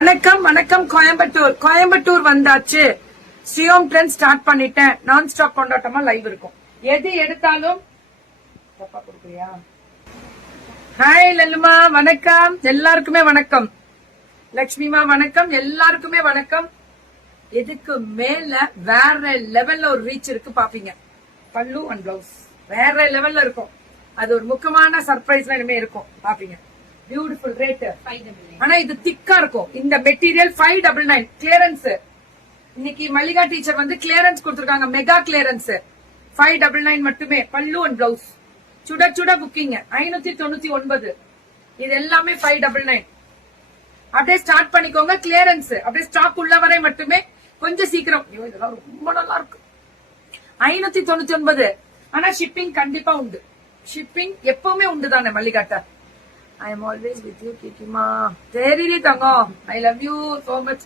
வணக்கம் வணக்கம் கோயம்புத்தூர் வந்தாச்சு. ஸ்ரீஓம் ட்ரெண்ட் ஸ்டார்ட் பண்ணிட்டேன். நான் ஸ்டாப் கொண்டாட்டமா லைவ் இருக்கும். எது எடுத்தாலும் ஹாய் லல்லுமா வணக்கம், எல்லாருக்குமே வணக்கம். லட்சுமிமா வணக்கம், எல்லாருக்குமே வணக்கம். எதுக்கு மேல வேற லெவல்ல ஒரு ரீச் இருக்கு பாப்பீங்க. பல்லு அண்ட் பிளவுஸ் வேற லெவல்ல இருக்கும். அது ஒரு முக்கியமான சர்ப்ரைஸ்ல இனிமே இருக்கும் பாப்பீங்க. Beautiful rate. ஆனா இது திக்கா இருக்கும். இந்த மெட்டீரியல் 599 கிளியரன்ஸ். இன்னைக்கு மல்லிகா டீச்சர் வந்து கிளியரன்ஸ் கொடுத்திருக்காங்க, மெகா கிளியரன்ஸ் 599 மட்டுமே. பல்லு அண்ட் பிளவுஸ் சுட சுட புக்கிங் 599. இது எல்லாமே 599. அப்படியே ஸ்டார்ட் பண்ணிக்கோங்க. கிளியரன்ஸ் அப்படியே ஸ்டாக் உள்ள வரை மட்டுமே. கொஞ்சம் சீக்கிரம். இதெல்லாம் ரொம்ப நல்லா இருக்கு. 599. ஆனா ஷிப்பிங் கண்டிப்பா உண்டு. ஷிப்பிங் எப்பவுமே உண்டு தானே மல்லிகாட்டா. I am always with you, Kikima. தெரியுது தங்கம். I love you so much.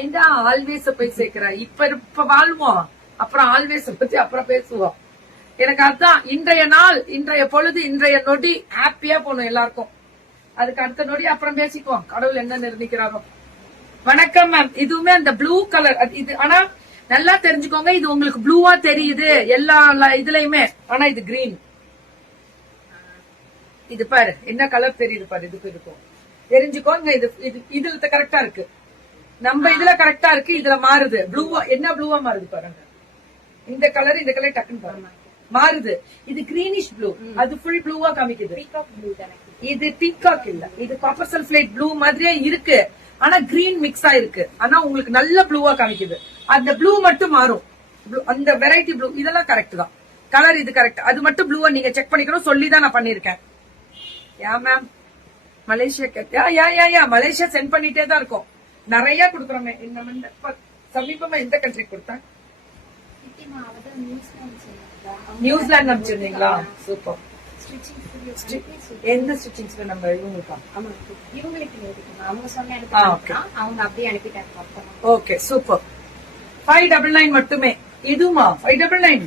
ஏண்டா ஆல்வேஸ் போய் சேர்க்கிற? இப்ப வாழ்வோம், அப்புறம் ஆல்வேஸ் பத்தி அப்புறம் பேசுவோம். எனக்கு அதுதான் இன்றைய நாள், இன்றைய பொழுது, இன்றைய நொடி ஹாப்பியா போகணும் எல்லாருக்கும். அதுக்கு அடுத்த நொடி அப்புறம் பேசிக்குவோம். கடவுள் என்ன நிர்ணயிக்கிறாரோ. வணக்கம் மேம். இதுவுமே அந்த ப்ளூ கலர். இது ஆனா நல்லா தெரிஞ்சுக்கோங்க, இது உங்களுக்கு ப்ளூவா தெரியுது எல்லா இதுலயுமே. ஆனா இது கிரீன். இது பாரு என்ன கலர் தெரியுது பாரு. இதுக்கு இருக்கும் தெரிஞ்சுக்கோங்க. இதுல கரெக்டா இருக்கு. நம்ம இதுல கரெக்டா இருக்கு. இதுல மாறுது. ப்ளூவா என்ன ப்ளூவா மாறுது பாருங்க. இந்த கலர் டக்குன்னு பாருங்க மாறுது. இது கிரீனிஷ் ப்ளூ. அது ஃபுல் ப்ளூவா காமிக்குது. இது பீகாக் இல்ல, இது காப்பர் சல்ஃபேட் ப்ளூ மாதிரியே இருக்கு. ஆனா கிரீன் மிக்ஸ் ஆயிருக்கு. ஆனா உங்களுக்கு நல்ல ப்ளூவா காமிக்குது. அந்த ப்ளூ மட்டும் மாறும். அந்த வெரைட்டி ப்ளூ இதெல்லாம் கரெக்ட் தான். கலர் இது கரெக்ட். அது மட்டும் ப்ளூவா நீங்க செக் பண்ணிக்கணும். சொல்லிதான் நான் பண்ணிருக்கேன். Yeah ma'am. Malaysia Malaysia sent பண்ணிட்டே தான் இருக்கோம். நிறைய குடுக்குறோமே. சமீபமா எந்த கண்ட்ரி கொடுத்தேன்? நியூசிலாந்து அனுப்பிச்சிருந்தீங்களா? சூப்பர். எந்த ஸ்டிச்சிங்ஸ்ல நம்ம ஓகே சூப்பர். 599 மட்டுமே. இதுமா 599?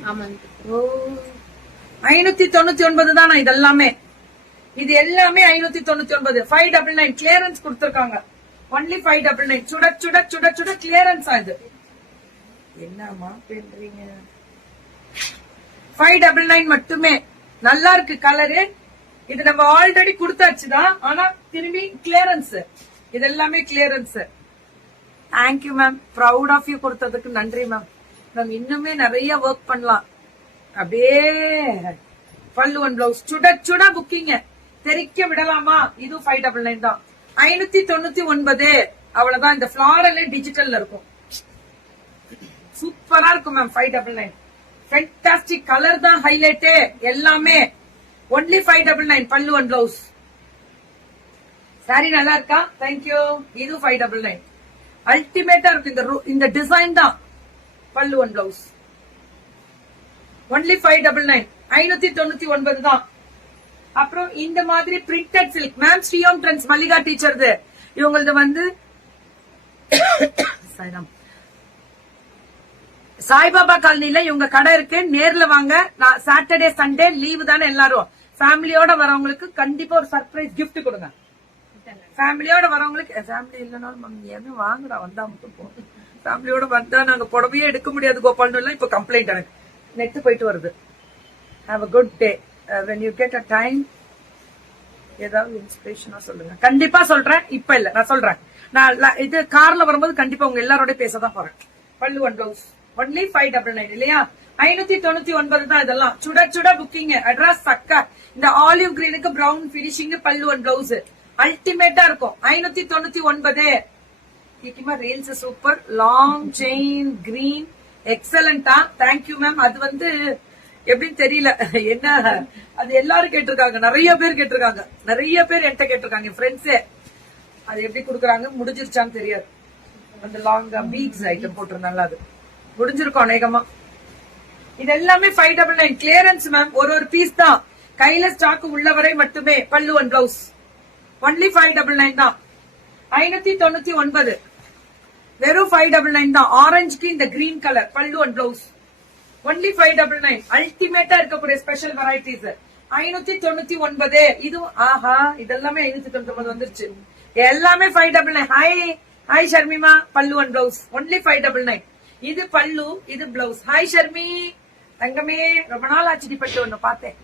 599 தானா இதெல்லாமே? இது எல்லாமே 599. 599 கிளியரன்ஸ் கொடுத்திருக்காங்க. ஒன்லி 599. சுட சுட சுட சுட கிளியரன்ஸ் ஆகுது. என்னமா பண்றீங்க? 599 மட்டுமே. நல்லா இருக்கு கலரு. இது நம்ம ஆல்ரெடி கொடுத்தாச்சுதான். ஆனா திரும்பி கிளியரன்ஸ். இது எல்லாமே clearance. Thank you ma'am. Proud of you கொடுத்ததுக்கு நன்றி மேம். நம்ம இன்னுமே நிறைய ஒர்க் பண்ணலாம். அப்படியே பல்லு அண்ட் பிளவுஸ் சுட சுட புக்கிங் தெரிக்க விடலாமா? இது 599 தான். 599. அவ்வளவுதான். இந்த ஃபிளாரல் டிஜிட்டல்ல இருக்கும். சூப்பரா இருக்கும் மேம். 599 ஃபேண்டாஸ்டிக். கலர் தான் ஹைலைட். எல்லாமே ஒன்லி 599. பல்லு அண்ட் பிளவுஸ். சாரி நல்லா இருக்கா? தேங்க்யூ. இது 599. அல்டிமேட்டா இருக்கு. இந்த டிசைன் தான். பல்லு அண்ட் பிளவுஸ் ஒன்லி 599. 599 தான். அப்புறம் இந்த மாதிரி printed silk ma'am. Sri Om trends Mallika teacher. இவங்களது வந்து சாய்பாபா காலனில இவங்க கடை இருக்கு. நேர்ல வாங்க. சாட்டர்டே சண்டே லீவு தானே எல்லாரும். ஃபேமிலியோட வரவங்களுக்கு கண்டிப்பா ஒரு சர்ப்ரைஸ் கிஃப்ட் கொடுங்க. ஃபேமிலியோட வரவங்களுக்கு. ஃபேமிலி இல்லைனாலும் ஏன்னு வாங்குறா வந்தா மட்டும் போதும். ஃபேமிலியோட வந்தா நாங்க புடவையே எடுக்க முடியாது கோபால். இப்ப கம்ப்ளைண்ட் எனக்கு நெட்டு போயிட்டு வருது. Have a good day. when you get a time ஏதாவது இன்ஸ்பிரேஷனா சொல்லுங்க. கண்டிப்பா சொல்றேன். இப்ப இல்ல நான் சொல்றேன். நான் இது கார்ல வரும்போது கண்டிப்பா உங்க எல்லாரோட பேசதான் போறேன். பல்லு அண்ட் பிளவுஸ் ஒன்லி 599 இல்லையா? 599 தான். இதெல்லாம் சுட சுட புக்கிங். அட்ரஸ் சக்கா. இந்த ஆலிவ் கிரீனுக்கு brown finishing. Pallu and blouse அல்டிமேட்டா இருக்கும். 599. கிக்கிமா reels super. Long chain green எக்ஸலண்டா. Thank you ma'am. அது வந்து எப்படின்னு தெரியல. என்ன அது எல்லாரும் கேட்டிருக்காங்க. நிறைய பேர் கேட்டிருக்காங்க. நிறைய பேர் என்கிட்ட கேட்டிருக்காங்க. என் ஃப்ரெண்ட்ஸே அது எப்படி குடுக்கறாங்க முடிஞ்சிருச்சான்னு தெரியாது. அந்த லாங் பீட்ஸ் ஐட்டம் போட்டிருந்தாங்க. அது முடிஞ்சிருக்கும் அநேகமா. இது எல்லாமே 599 கிளியரன்ஸ் மேம். ஒரு பீஸ் தான். கையில ஸ்டாக் உள்ளவரை மட்டுமே. பல்லு அண்ட் பிளவுஸ் ஒன்லி 599 தான். 599 வெறும் 599 தான். ஆரஞ்சுக்கு இந்த கிரீன் கலர் பல்லு அண்ட் பிளவுஸ் ஒன்லி 599. அல்டிமேட்டா இருக்கக்கூடிய ஸ்பெஷல் வெரைட்டிஸ். 599. இது ஆஹா இதெல்லாமே 599 வந்துருச்சு. எல்லாமே 599. ஹாய் ஹாய் ஷர்மிமா, பல்லு அண்ட் பிளவுஸ் ஒன்லி 599. இது பல்லு, இது பிளவுஸ். ஹாய் ஷர்மி தங்கமே, ரொம்ப நாள் ஆச்சு பட்டு ஒண்ணு பார்த்தேன்.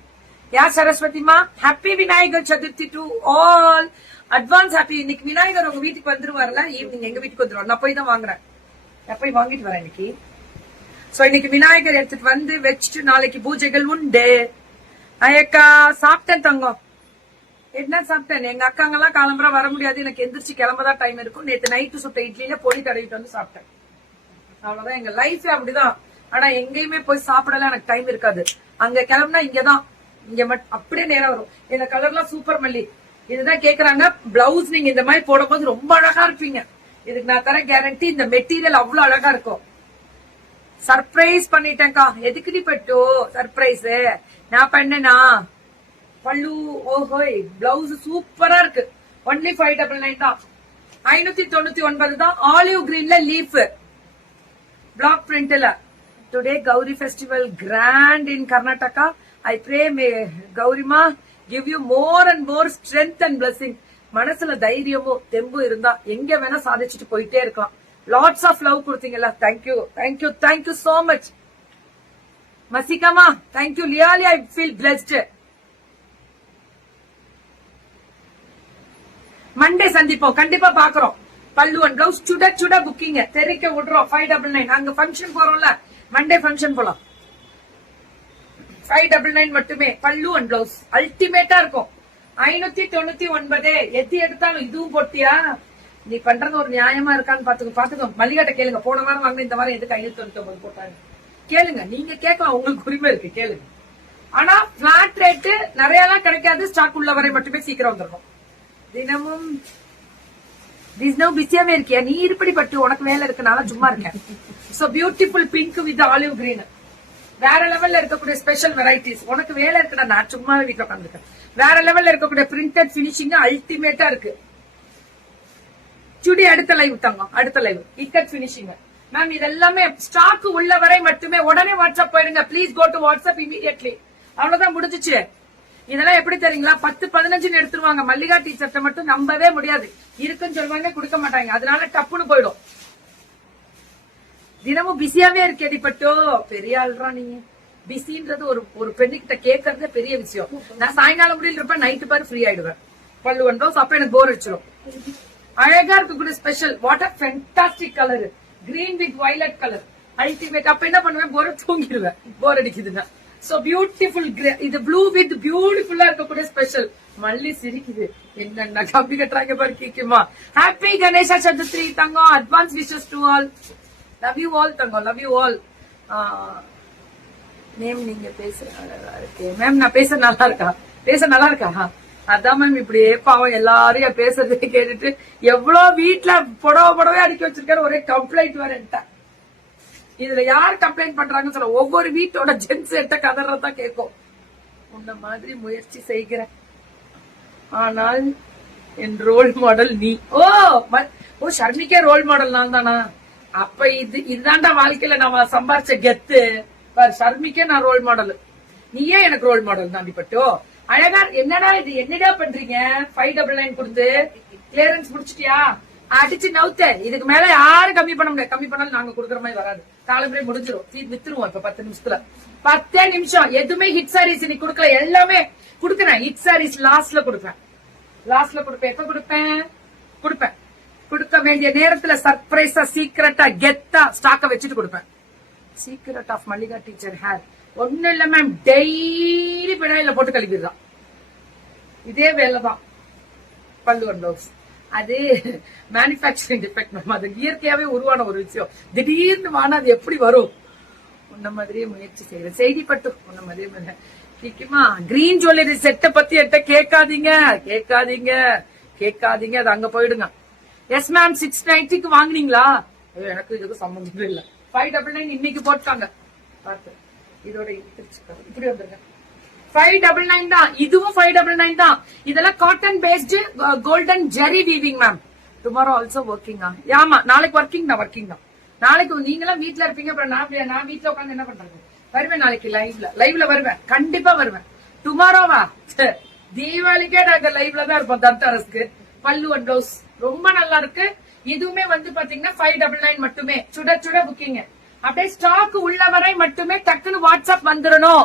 யா சரஸ்வதிமா, happy Vinayagar Chaturthi to all. Advance happy. இன்னைக்கு விநாயகர் உங்க வீட்டுக்கு வந்துருவார்ல, ஈவினிங் எங்க வீட்டுக்கு வந்துருவார். நான் போய் தான் வாங்குறேன், நான் போய் வாங்கிட்டு வரேன் இன்னைக்கு. சோ இன்னைக்கு விநாயகர் எடுத்துட்டு வந்து வச்சுட்டு நாளைக்கு பூஜைகள் உண்டு. அக்கா சாப்பிட்டேன் தங்கம். என்ன சாப்பிட்டேன்? எங்க அக்காங்க எல்லாம் காலம்பரம் வர முடியாது, எனக்கு எந்திரிச்சு கிளம்பதான் டைம் இருக்கும். நேத்து நைட்டு சுட்ட இட்லியில பொடி தடவிட்டு வந்து சாப்பிட்டேன். அவ்வளவுதான் எங்க லைஃப் அப்படிதான். ஆனா எங்கேயுமே போய் சாப்பிடலாம் எனக்கு டைம் இருக்காது. அங்க கிளம்புனா இங்கதான், இங்க மட்டும் அப்படியே நேரம் வரும். இந்த கலர்லாம் சூப்பர் மல்லி. இதுதான் கேக்குறாங்க. பிளவுஸ் நீங்க இந்த மாதிரி போடும்போது ரொம்ப அழகா இருப்பீங்க. இதுக்கு நான் தர கேரண்டி. இந்த மெட்டீரியல் அவ்வளவு அழகா இருக்கும். சர்ப்ரைஸ் பண்ணிட்டேன்க்கா. எதுக்குடி பட்டு சர்ப்ரைஸ் நான் பண்ணேனா? பல்லு ஓஹோய், பிளவுஸ் சூப்பரா இருக்கு. ஒன்லி 599 தான். 599 தான். ஆலிவ் கிரீன்ல லீஃப் பிளாக் பிரிண்ட்ல. Today Gowri festival grand in Karnataka. I pray may கௌரிமா give you more and more strength and blessing. மனசுல தைரியமும் தெம்பும் இருந்தா எங்க வேணா சாதிச்சுட்டு போயிட்டே இருக்கலாம். லாட்ஸ் ஆஃப் லவ் கொடுத்தீங்கல்ல, thank you thank you thank you so much. மசிகாமா தேங்க்யூ. லியாலி ஐ ஃபீல் பிளஸ்ட். மண்டே சந்திப்போம், கண்டிப்பா பாக்குறோம். பல்லு அண்ட் பிளவுஸ் சுட சுட புக்கிங் தெரிக்க விடுறோம். 599. அங்க ஃபங்க்ஷன் போறோம்ல, மண்டே ஃபங்க்ஷன் போலாம். 599 மட்டுமே. பல்லு அண்ட் பிளவுஸ் அல்டிமேட்டா இருக்கும். 599. எது எடுத்தாலும் இதுவும் போட்டியா? நீ பண்றது ஒரு நியாயமா இருக்கான்னு பாத்துக்கோ. மல்லிகாட்ட கேளுங்க, போன வாரம் வாங்க, இந்த வாரம் எதுக்கு 599 போட்டாங்க கேளுங்க. நீங்க கேட்கலாம், உங்களுக்கு உரிமை இருக்கு, கேளுங்க. ஆனா பிளாட் ரேட்டு நிறைய எல்லாம் கிடைக்காது. ஸ்டாக் உள்ள வரை மட்டுமே சீக்கிரம் வந்துடும். தினமும் பிஸியாவே இருக்கியா? நீ இருப்படி பட்டு உனக்கு வேலை இருக்கனால சும்மா இருக்கேன். So beautiful pink with olive green. வேற லெவல்ல இருக்கக்கூடிய ஸ்பெஷல் வெரைட்டிஸ். உனக்கு வேலை இருக்குடா, நான் சும்மாவே வீட்டுல உட்காந்துருக்கேன். வேற லெவல்ல இருக்கக்கூடிய பிரிண்டட் பினிஷிங் அல்டிமேட்டா இருக்கு. சுடி அடுத்த லைவ் தங்கம், அடுத்த லைவ் இக்கட் பினிஷிங். மேம் இதெல்லாமே ஸ்டாக் உள்ள வரை மட்டுமே. உடனே வாட்ஸ்அப் போயிடுங்க please. Go to WhatsApp immediately. அவ்வளவுதான், முடிஞ்சிச்சு. இதெல்லாம் எப்படி தெரியுங்களா? 10-15 எடுத்துருவாங்க. மல்லிகா டீச்சர்ட்ட மட்டும் நம்பவே முடியாது. இருக்குன்னு சொல்லுவாங்க, கொடுக்க மாட்டாங்க. அதனால டப்புன்னு போயிடும். தினமும் பிஸியாவே இருக்கேடி பட்டோ. பெரிய ஆள்றா நீங்க. பிஸின்றது ஒரு பெண்ணுகிட்ட கேட்கறதே பெரிய விஷயம். நான் சாயங்காலம் முடியல இருப்பேன், நைட்டு பாரு ஃப்ரீ ஆயிடுவேன். பல்லு வந்தோம், அப்ப எனக்கு போர் அடிச்சிடும். அழகா இருக்கக்கூடிய special. What a fantastic colour. Green with violet colour ultimate. அப்ப என்ன பண்ணுவேன்? போர் தூங்கிடுவேன், போர் அடிக்குதுன்னா. So beautiful. இது ப்ளூ வித் பியூட்டிஃபுல்லா இருக்கக்கூடிய ஸ்பெஷல். மல்லி சிரிக்குது. என்னென்ன கம்பி கட்டுறாங்க பாரு. கேக்குமா? ஹாப்பி கணேசா சதுர்த்தி தங்கம். Advance wishes to all. Love you all தங்கம், லவ் யூ ஆல். மேம் நீங்க பேசுற அழகா இருக்கு. மேம் நான் பேச நல்லா இருக்கா? பேச நல்லா இருக்கா? அதான் மேம் இப்படியே பாவம் எல்லாரையும் பேசுறதே கேட்டுட்டு எவ்வளவு வீட்டுல புடவை அடிக்க வச்சிருக்காரு. ஒரே கம்ப்ளைண்ட் வேற. இதுல யார் கம்ப்ளைண்ட் பண்றாங்கன்னு சொல்ல, ஒவ்வொரு வீட்டோட ஜென்ஸ் எட்ட கதறதான் கேட்கும். உன்ன மாதிரி முயற்சி செய்கிறேன், ஆனால் என் ரோல் மாடல் நீ. ஓ ஷர்மிக்கே ரோல் மாடல் நான் தானா? அப்ப இதுதான்டா வாழ்க்கையில நான் சம்பாரிச்ச கெத்து. ஷர்மிக்கே நான் ரோல் மாடல், நீயே எனக்கு ரோல் மாடல் தாண்டி பட்டோ. அழகா என்னடா இது, என்னடா பண்றீங்க? 599 கொடுத்து கிளியரன்ஸ் முடிச்சிட்டியா? அடிச்சு நவுத்த. இதுக்கு மேல யாரும் கம்மி பண்ண முடியாது. கம்மி பண்ணாலும் நாங்க குடுக்கற மாதிரி வராது. காலம்பரே முடிஞ்சிரும், வித்துருவோம். இப்ப 10 நிமிஷத்துல 10 நிமிஷம். எதுவுமே ஹிட் சாரீஸ் நீ குடுக்கல, எல்லாமே குடுக்கறேன். ஹிட் சாரீஸ் லாஸ்ட்ல கொடுப்பேன். எப்ப கொடுப்பேன்? கொடுக்க வேண்டிய நேரத்துல சர்ப்ரைஸா சீக்கிரட்டா கெத்தா ஸ்டாக்க வச்சுட்டு கொடுப்பேன். Secret of Mallika teacher hair ஒண்ணு இல்ல மேம், டெய்லி பிணையில போட்டு கழிப்பிடுறான். இதே வேலைதான். பல்லு அண்ட் பிளவுஸ் அது மேனுபேக்சரிங் டிஃபெக்ட் மேம். அது இயற்கையாவே உருவான ஒரு விஷயம். திடீர்னு வானா அது எப்படி வரும்? உன்ன மாதிரியே முயற்சி செய்யறேன். செய்தி பட்டு உன்ன மாதிரியே கேக்குமா? கிரீன் ஜுவல்லரி செட்டை பத்தி எட்ட கேட்காதீங்க. அது அங்க போயிடுங்க. Yes ma'am 690 வாங்குனீங்களா? எனக்கு இதுக்கு சம்பந்தம் இல்ல. 599 இன்னைக்கு போட்டாங்க. இதோட இப்படி வந்துருங்க. 599 தான். இதுவும் 599 தான். இதெல்லாம் cotton based golden zari weaving ma'am. Tomorrow also working. ஆமா நாளைக்கு ஒர்க்கிங் தான். நாளைக்கு நீங்களாம் வீட்டுல இருப்பீங்க. அப்புறம் நான் வீட்டுல உட்காந்து என்ன பண்றது? வருவேன் நாளைக்கு லைவ்ல வருவேன். கண்டிப்பா வருவேன். டுமாரோவா? தீபாவளிக்கே நாங்க லைவ்ல தான் இருப்போம். தர்தாரஸ்க்கு. பல்லு அண்ட் பிளவுஸ் ரொம்ப நல்லா இருக்கு. இதுவுமே வந்து பாத்தீங்கன்னா 599 மட்டுமே. சுட சுட புக்கிங். அப்படியே ஸ்டாக் உள்ள வரை மட்டுமே டக்குன்னு வாட்ஸ்அப் வந்துடணும்.